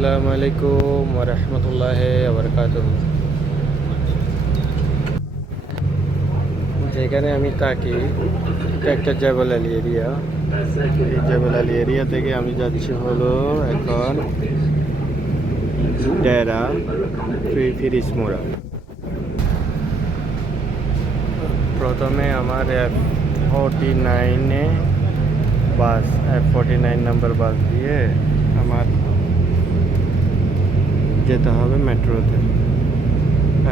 আসসালামু আলাইকুম ওয়া রাহমাতুল্লাহি ওয়া বারাকাতুহু। যেখানে আমি থাকি এটা একটা জেবল আলী এরিয়া। এই জেবল আলী এরিয়া থেকে আমি যাচ্ছি হলো এখন ডেরা ফিরিসমোড়া। প্রথমে আমার F49 বাস, F49 নাম্বার বাস দিয়ে আমার যেতে হবে মেট্রোতে।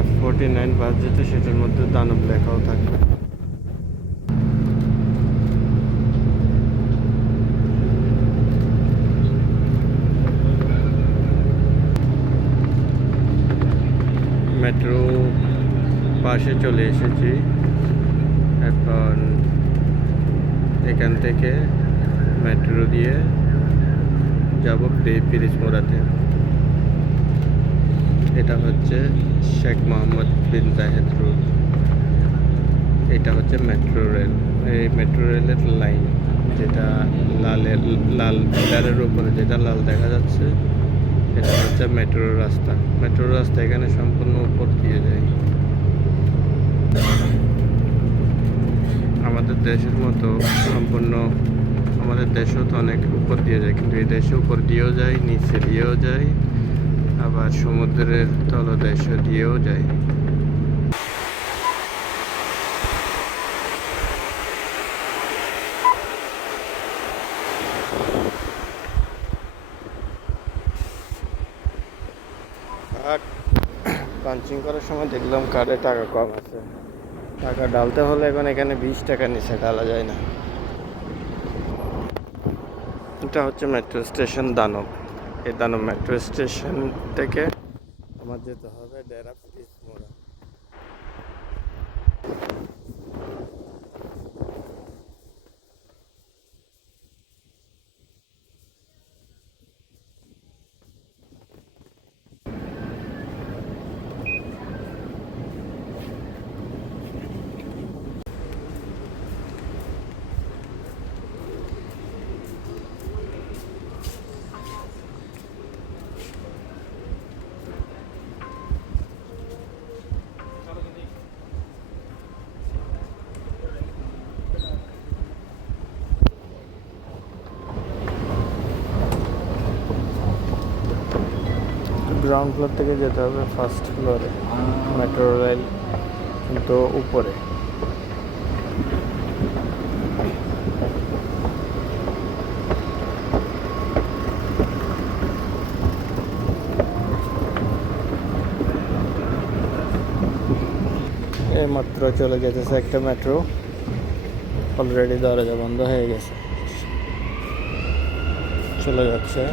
F49 বাস যেতে, সেটার মধ্যে দানব লেখাও থাকে। মেট্রো পাশে চলে এসেছি। এখন এখান থেকে মেট্রো দিয়ে যাব ফিরিসমোড়াতে। এটা হচ্ছে শেখ মোহাম্মদ বিন জায়েদ রোড। এটা হচ্ছে মেট্রো রেল। এই মেট্রো রেলের লাইন, যেটা লাল পিলারের উপরে যেটা লাল দেখা যাচ্ছে, এটা হচ্ছে মেট্রোর রাস্তা। মেট্রোর রাস্তা এখানে সম্পূর্ণ উপর দিয়ে যায়। আমাদের দেশের মতো সম্পূর্ণ, আমাদের দেশেও তো অনেক উপর দিয়ে যায়, কিন্তু এই দেশে উপর দিয়েও যায়, নিচে দিয়েও যায়, আবার সমুদ্রের তলদেশ দিয়েও যায়। আর পাঞ্চিং করার সময় দেখলাম কার্ডে টাকা কম আছে। টাকা ডালতে হলে এখন এখানে 20 টাকা নিচে ডালা যায় না। এটা হচ্ছে মেট্রো স্টেশন দানব। এই দানব মেট্রো স্টেশন থেকে আমার যেতে হবে ডেরা ফিরিসমোড়া। গ্রাউন্ড ফ্লোর থেকে যেতে হবে ফার্স্ট ফ্লোরে। মেট্রো রেল কিন্তু উপরে। এইমাত্র চলে যেতেছে একটা মেট্রো, অলরেডি দরজা বন্ধ হয়ে গেছে, চলে যাচ্ছে।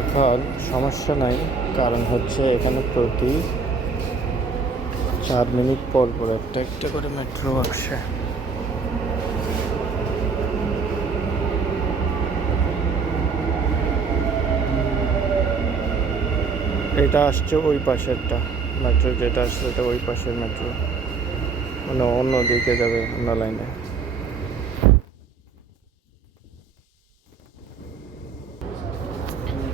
এখন সমস্যা নাই, কারণ হচ্ছে এখানে প্রতি 4 মিনিট পর পর একটা একটা করে মেট্রো আসছে। এটা আসছে ওই পাশেরটা মেট্রো, যেটা আসছে এটা ওই পাশের মেট্রো, মানে অন্য দিকে যাবে, অন্য লাইনে।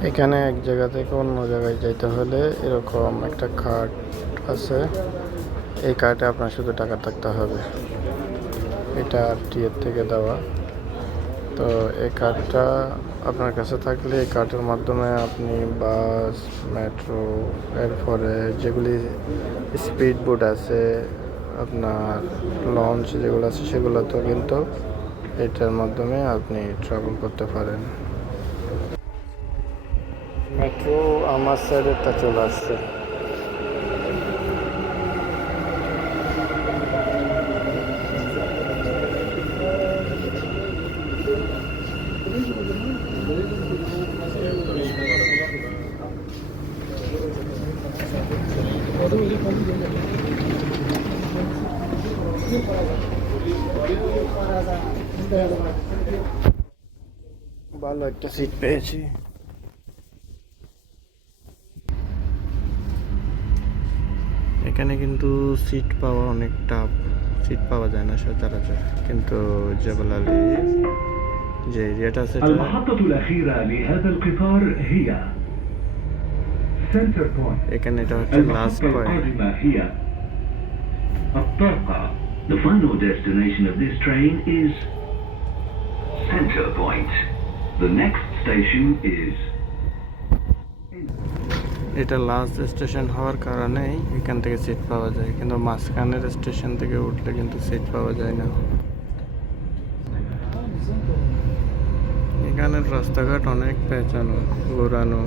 এখানে এক জায়গা থেকে অন্য জায়গায় যেতে হলে এরকম একটা কার্ড আছে। এই কার্ডে আপনার শুধু টাকা থাকতে হবে। এটা আরটিএর থেকে দেওয়া। তো এই কার্ডটা আপনার কাছে থাকলে এই কার্ডের মাধ্যমে আপনি বাস, মেট্রো, এরপরে যেগুলি স্পিড বোট আছে, আপনার লঞ্চ যেগুলো আছে, সেগুলোতেও কিন্তু এটার মাধ্যমে আপনি ট্রাভেল করতে পারেন। মেট্রো আমার সাইডেরটা চলে আসছে। ভালো একটা সিট পেয়েছি। এখানে কিন্তু সিট পাওয়া অনেক টাফ, সিট পাওয়া যায় না সচরাচর, কিন্তু জেবল আলী যে এরিয়াটা আছে এটা المحطة الأخيرة لهذا القطار هي سنتر بوينت. এখানে এটা হচ্ছে last المحطة point. القادمة هي الطاقة. The final destination of this train is Center Point. The next station is এটা লাস্ট স্টেশন হওয়ার কারণেই এখান থেকে সিট পাওয়া যায়, কিন্তু মাঝখানের স্টেশন থেকে উঠলে কিন্তু সিট পাওয়া যায় না। এখানের রাস্তাঘাট অনেক পেঁচানো ঘোরানো,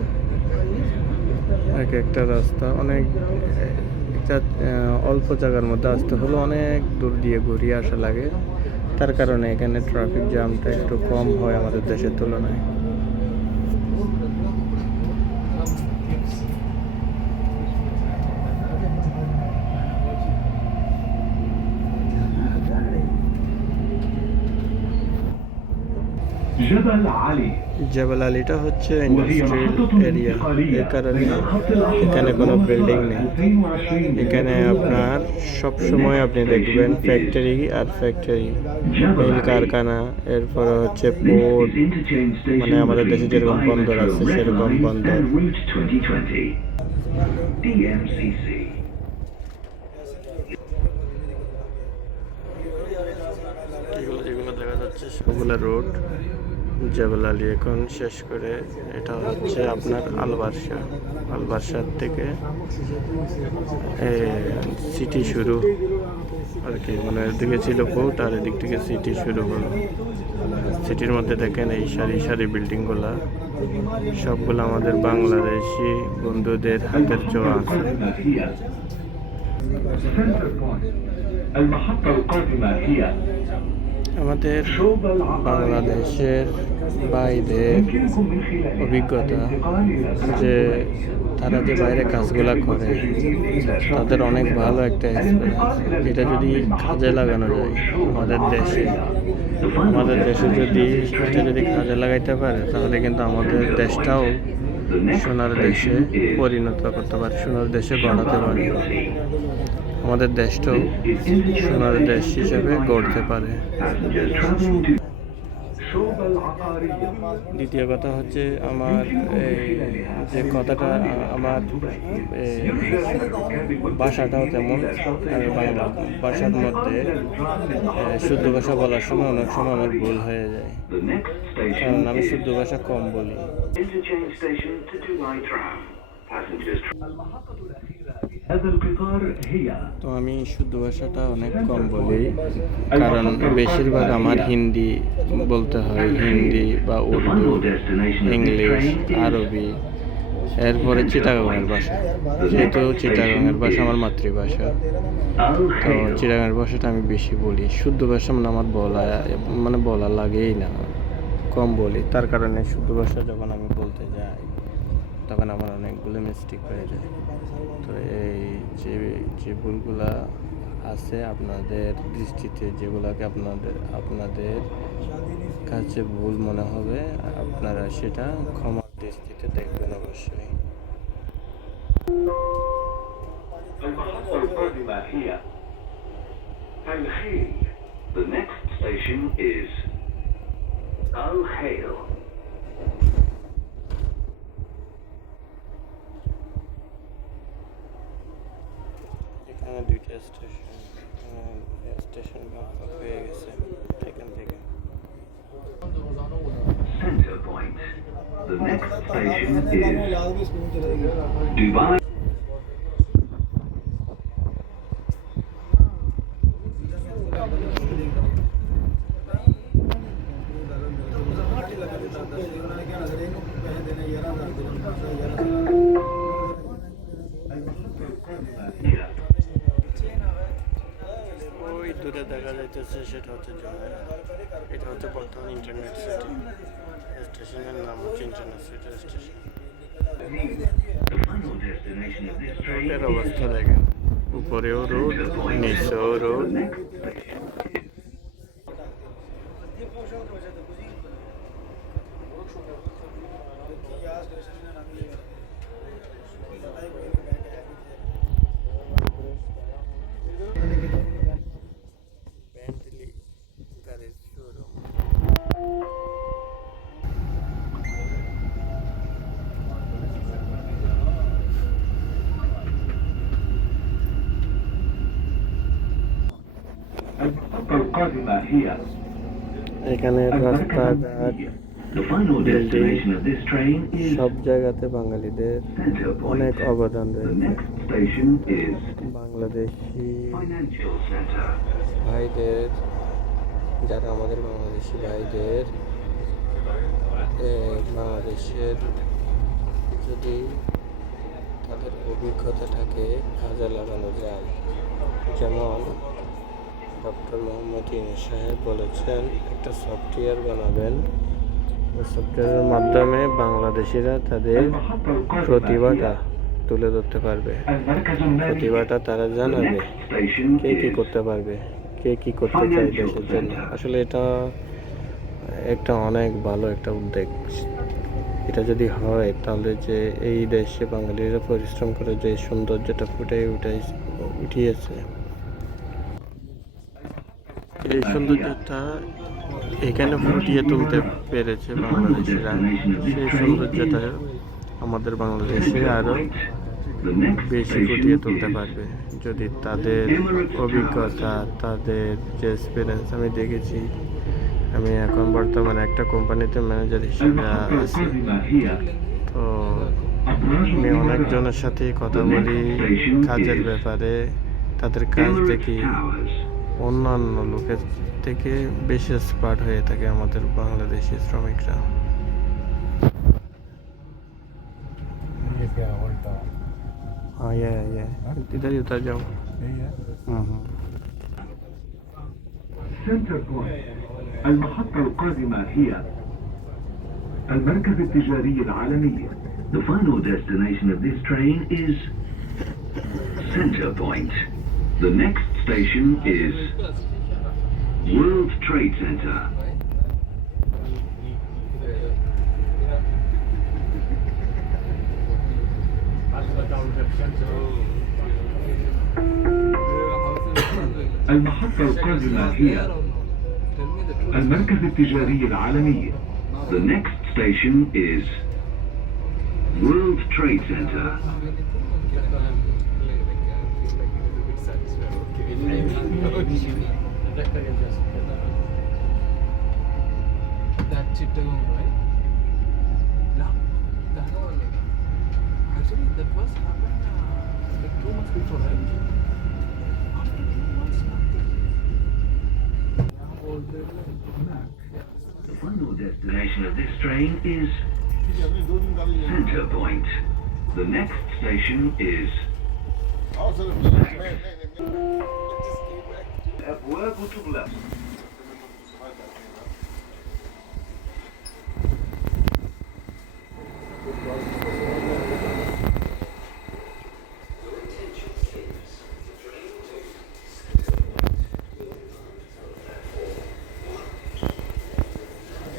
এক একটা রাস্তা অনেক একটা অল্প জায়গার মধ্যে আসতে হলে অনেক দূর দিয়ে ঘুরিয়ে আসা লাগে। তার কারণে এখানে ট্রাফিক জ্যামটা একটু কম হয় আমাদের দেশের তুলনায়। جبل علي. জেবেল আলীটা হচ্ছে ইন্ডাস্ট্রিয়াল এরিয়া, এর কারণে এখানে কোনো বিল্ডিং নেই। এখানে আপনার সব সময় আপনি দেখবেন ফ্যাক্টরি আর ফ্যাক্টরি, মিল কারখানা, এরপরে হচ্ছে পোর্ট, মানে আমাদের দেশে যেরকম বন্দর আছে সেরকম বন্দর। DMCC. যেগুলো দেখা যাচ্ছে সবগুলো রোড জেবেল আলী। এখন শেষ করে এটা হচ্ছে আপনার আলবার্সার থেকে সিটি শুরু আর কি, মানে এদিকে ছিল পোর্ট আর এদিক থেকে সিটি শুরু হলো। সিটির মধ্যে দেখেন এই সারি সারি বিল্ডিংগুলা সবগুলো আমাদের বাংলাদেশি বন্ধুদের হাতের ছোঁয়া আছে। المحطة القادمة هي আমাদের বাংলাদেশের ভাইদের অভিজ্ঞতা যে তারা যে বাইরে কাজগুলা করে তাদের অনেক ভালো একটা এক্সপিরিয়েন্স। এটা যদি কাজে লাগানো যায় আমাদের দেশে যদি এটা যদি কাজে লাগাইতে পারে তাহলে কিন্তু আমাদের দেশটাও সোনার দেশে পরিণত করতে পারে, সোনার দেশে বাড়াতে পারে, আমাদের দেশটাও সোনার দেশ হিসেবে গড়তে পারে। দ্বিতীয় কথা হচ্ছে আমার যে কথাটা, আমার ভাষাটাও তেমন, আমি বাংলা ভাষার মধ্যে শুদ্ধ ভাষা বলার সময় অনেক সময় আমার ভুল হয়ে যায়, কারণ আমি শুদ্ধ ভাষা কম বলি। তো আমি শুদ্ধ ভাষাটা অনেক কম বলি, কারণ বেশিরভাগ আমার হিন্দি বলতে হয়, হিন্দি বা উর্দু, ইংলিশ, আরবি, এরপরে চিটাগাংয়ের ভাষা, যেহেতু চিটাগাংয়ের ভাষা আমার মাতৃভাষা, তো চিটাগাংয়ের ভাষাটা আমি বেশি বলি। শুদ্ধ ভাষা মানে আমার বলা লাগেই না, কম বলি। তার কারণে শুদ্ধ ভাষা যখন আমি বলতে যাই তখন আমার অনেকগুলো মিস্টেক হয়ে যায়। তো এই যে ভুলগুলা আছে আপনাদের দৃষ্টিতে, যেগুলোকে আপনাদের কাছে ভুল মনে হবে, আপনারা সেটা ক্ষমার দৃষ্টিতে দেখবেন অবশ্যই। The next station is Al Khail. এখানে দুইটা স্টেশন হয়ে গেছে এখান থেকে। Center Point. The next station is Dubai. ওই দূরে দেখা যাইতেছে সেটা হচ্ছে জয়, এটা হচ্ছে বর্তমান ইন্টারনেট সিটি। স্টেশনের নাম হচ্ছে ইন্টারনেট সিটি স্টেশন। রোডের অবস্থা দেখেন, উপরেও রোড, নিচেও রোড। বেন্টলি গাড়ির শোরুম। القادمة هي এখানে المركز রাস্তাঘাট النهائي. The final destination of this train is সব জায়গাতে বাঙালিদের Center অনেক Point. অবদান The রয়েছে। next station is Bangladeshi Financial Center. ভাইদের, যারা আমাদের বাংলাদেশি ভাইদের বাংলাদেশের যদি তাদের অভিজ্ঞতা থাকে কাজে লাগানো যায়, যেমন ডক্টর মোহাম্মদ ইউনূস সাহেব বলেছেন একটা সফটওয়্যার বানাবেন, ওই সফটওয়্যারের মাধ্যমে বাংলাদেশিরা তাদের المحطة القادمة প্রতিভাটা هي তুলে ধরতে পারবে, المركز النهائي. প্রতিভাটা তারা The জানাবে next station কে কি is করতে পারবে, কে কি করতে চায় দেশের জন্য। আসলে এটা একটা অনেক ভালো একটা উদ্যোগ। এটা যদি হয় তাহলে যে এই দেশে বাঙালিরা পরিশ্রম করে যে সৌন্দর্যটা উঠিয়েছে, এই সৌন্দর্যটা এখানে ফুটিয়ে তুলতে পেরেছে বাংলাদেশিরা, সেই সৌন্দর্যটা আমাদের বাংলাদেশে আরও The next বেশি station ফুটিয়ে তুলতে is পারবে যদি তাদের অভিজ্ঞতা, তাদের যে এক্সপিরিয়েন্স। আমি দেখেছি, আমি এখন বর্তমানে একটা কোম্পানিতে ম্যানেজার হিসেবে المحطة আছি, القادمة هي তো أبراج আমি الإمارات. অনেকজনের সাথে কথা বলি কাজের ব্যাপারে, তাদের কাজ Emirates দেখি Towers. অন্যান্য লোকের থেকে বেশি এক্সপার্ট হয়ে থাকে আমাদের বাংলাদেশি শ্রমিকরা। हाँ ये इधर ही उतर जाओ। سنتر بوينت. المحطة القادمة هي المركز التجاري العالمي. The final destination of this train is Center Point. The next station is World Trade Center. المحطة القادمة هي المركز التجاري العالمي. The next station is World Trade Center. That Chittagong, right? Yeah, that one. Actually, that was happened like 2 months before, right? After 2 months, nothing. The final destination of this train is Center Point. The next station is أبواب تغلق.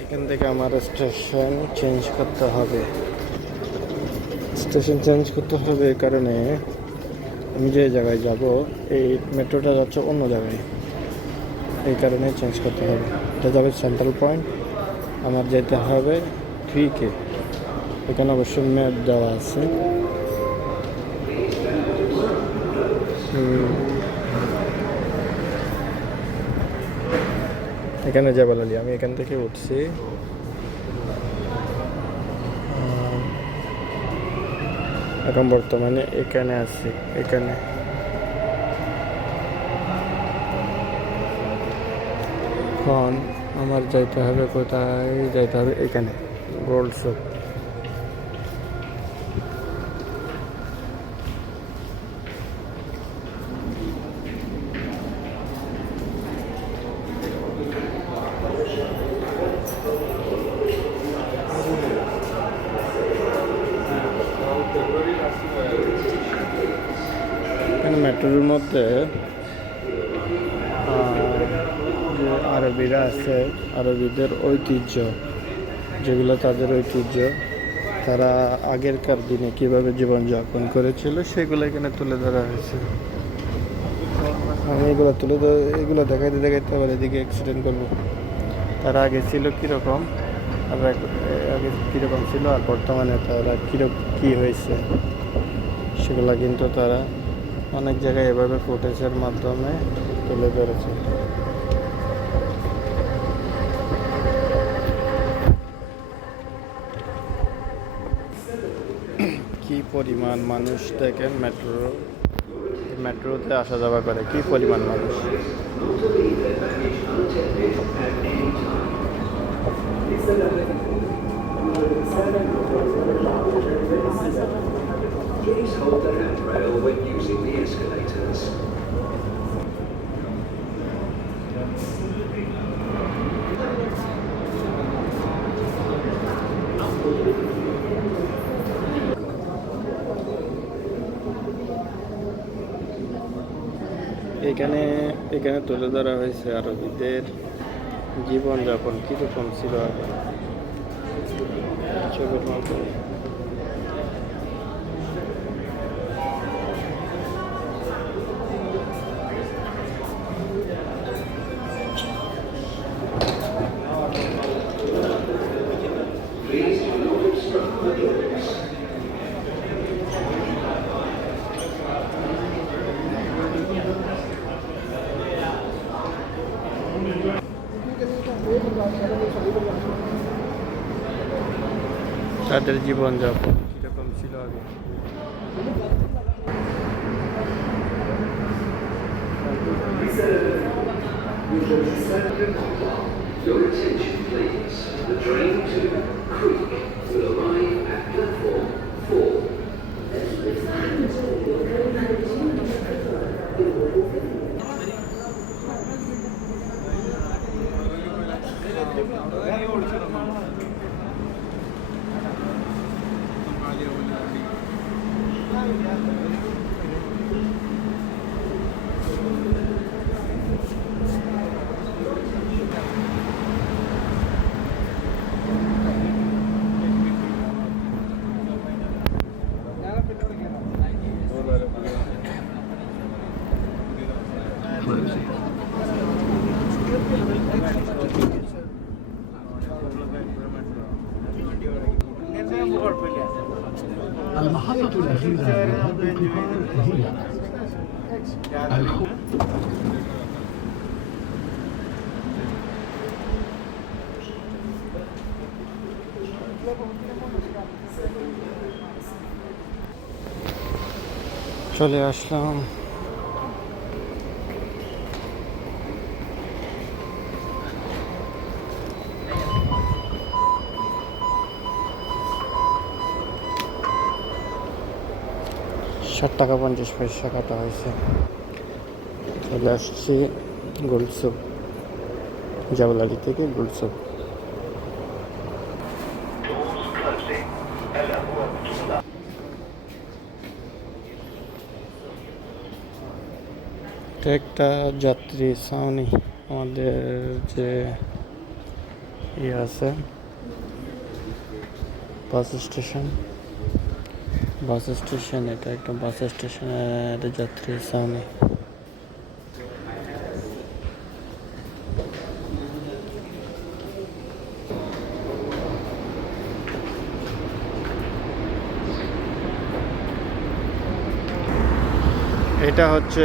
এখান থেকে আমার station change করতে হবে। Station change করতে হবে এই কারণে, আমি যে জায়গায় যাব এই মেট্রোটা যাচ্ছে অন্য জায়গায়, এই কারণে চেঞ্জ করতে হবে। এটা যাবে সেন্ট্রাল পয়েন্ট, আমার যেতে হবে 3K। এখানে অবশ্য ম্যাপ দেওয়া আছে। এখানে জাবালালি, আমি এখান থেকে উঠছি। এখন বর্তমানে এখানে আছি। এখানে এখন আমার যাইতে হবে, কোথায় যাইতে হবে? এখানে গোল্ড শপ। এখানে মেট্রোর মধ্যে যে আরবিরা আছে, আরবিদের ঐতিহ্য, যেগুলো তাদের ঐতিহ্য, তারা আগেরকার দিনে কীভাবে জীবনযাপন করেছিল সেগুলো এখানে তুলে ধরা হয়েছে। আমি এগুলো দেখাইতে দেখাইতে আবার এদিকে অ্যাক্সিডেন্ট করবো। তারা আগে ছিল কীরকম, আর আগে কীরকম ছিল, আর বর্তমানে তারা কী হয়েছে সেগুলো কিন্তু তারা অনেক জায়গায় এভাবে ফুটেজের মাধ্যমে তুলে ধরেছে। কি পরিমাণ মানুষ দেখেন মেট্রোতে আসা যাওয়া করে, কি পরিমাণ মানুষ। Please hold the handrail when using the escalators. এখানে তুলে ধরা হয়েছে আরবিদের জীবনযাপন কীরকম ছিল আগে ছবির মাধ্যমে। Please do not obstruct the doors. তাদের জীবনযাপন কীরকম ছিল আগে। Your attention, please. The train to Creek will arrive at platform 4. Closing. المحطة الأخيرة لهذا القطار هي চলে আসলাম ৳7.50 কাটা হয়েছে। চলে আসছি গোলসুক, জাবলালি থেকে গোলসুক। Doors closing. এটা একটা যাত্রী ছাউনি, আমাদের যে আছে বাস স্টেশন, এটা একটা বাস স্টেশনের যাত্রী ছাউনি। এটা হচ্ছে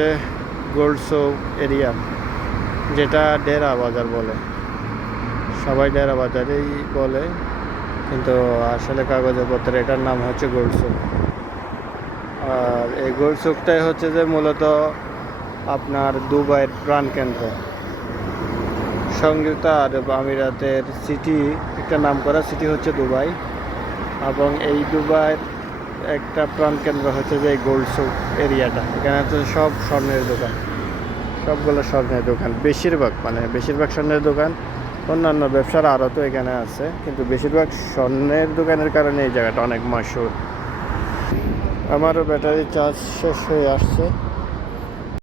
গোলসুক এরিয়া, যেটা ডেরা বাজার বলে, সবাই ডেরা বাজারেই বলে, কিন্তু আসলে কাগজে পত্রে এটার নাম হচ্ছে গোলসুক। আর এই গোলসুকটাই হচ্ছে যে মূলত আপনার দুবাইয়ের প্রাণকেন্দ্র। সংযুক্ত আরব আমিরাতের সিটি, একটা নামকরা সিটি হচ্ছে দুবাই, এবং এই দুবাইয়ের একটা প্রাণকেন্দ্র হচ্ছে যে এই গোলসুক এরিয়াটা। এখানে হচ্ছে সব স্বর্ণের দোকান, সবগুলো স্বর্ণের দোকান, বেশিরভাগ স্বর্ণের দোকান। অন্যান্য ব্যবসার আরও তো এখানে আছে, কিন্তু বেশিরভাগ স্বর্ণের দোকানের কারণে এই জায়গাটা অনেক মশহুর। আমারও ব্যাটারি চার্জ শেষ হয়ে আসছে।